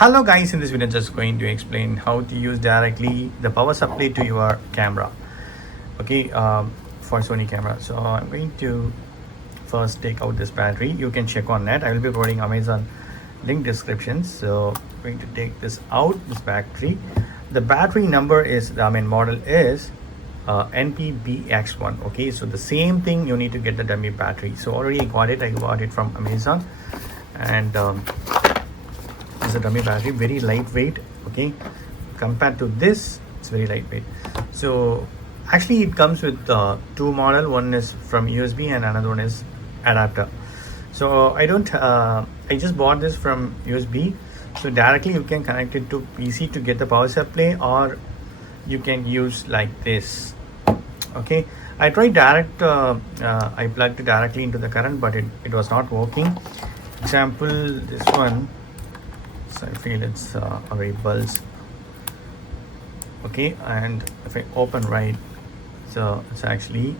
Hello guys, in this video I'm just going to explain how to use directly the power supply to your camera. Okay, for Sony camera. So I'm going to first take out this battery. You can check on net. I will be providing Amazon link description. So I'm going to take this out, this battery. The battery number is, model is NP-BX1. Okay, so the same thing, you need to get the dummy battery. So already I got it from Amazon, and it's a dummy battery, very lightweight. Okay, compared to this, it's very lightweight. So actually it comes with two model. One is from USB and another one is adapter. So I just bought this from USB. So directly you can connect it to PC to get the power supply, or you can use like this. Okay, I tried direct, I plugged it directly into the current, but it was not working. Example, this one, so I feel it's already buzzed. Okay, and if I open right, so it's actually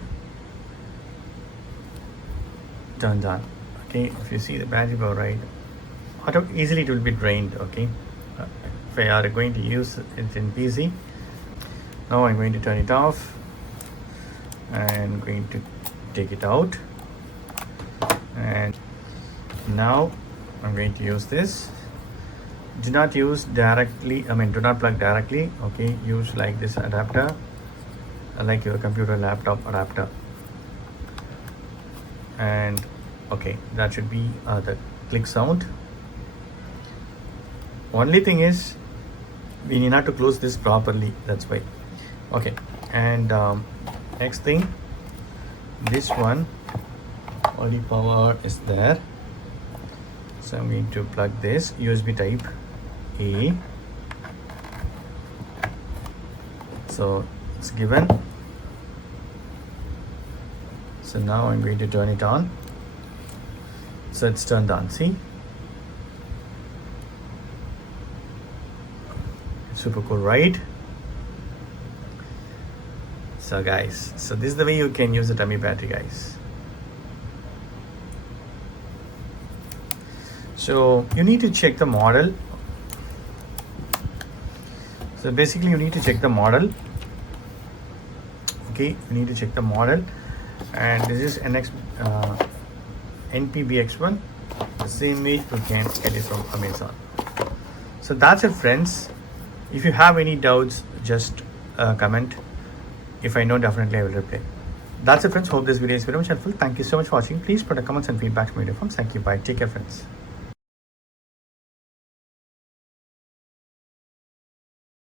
turned on. Okay, if you see the battery power right, easily it will be drained. Okay, if I are going to use it in PC, now I'm going to turn it off and I'm going to take it out, and now I'm going to use this. Do not use directly, do not plug directly. Okay, use like this adapter, like your computer laptop adapter. And okay, that should be the click sound. Only thing is we need not to close this properly, that's why. Okay, and next thing, this one only power is there, so I'm going to plug this USB type A. So it's given. So now I'm going to turn it on. So it's turned on, see? Super cool, right? So guys, so this is the way you can use the dummy battery, guys. So you need to check the model. So basically you need to check the model. Okay, you need to check the model, and this is NP-BX1. The same way you can get it from Amazon. So that's it, friends. If you have any doubts, just comment. If I know, definitely I will reply. That's it, friends. Hope this video is very much helpful. Thank you so much for watching. Please put a comments and feedback to my video forms. Thank you. Bye. Take care, friends.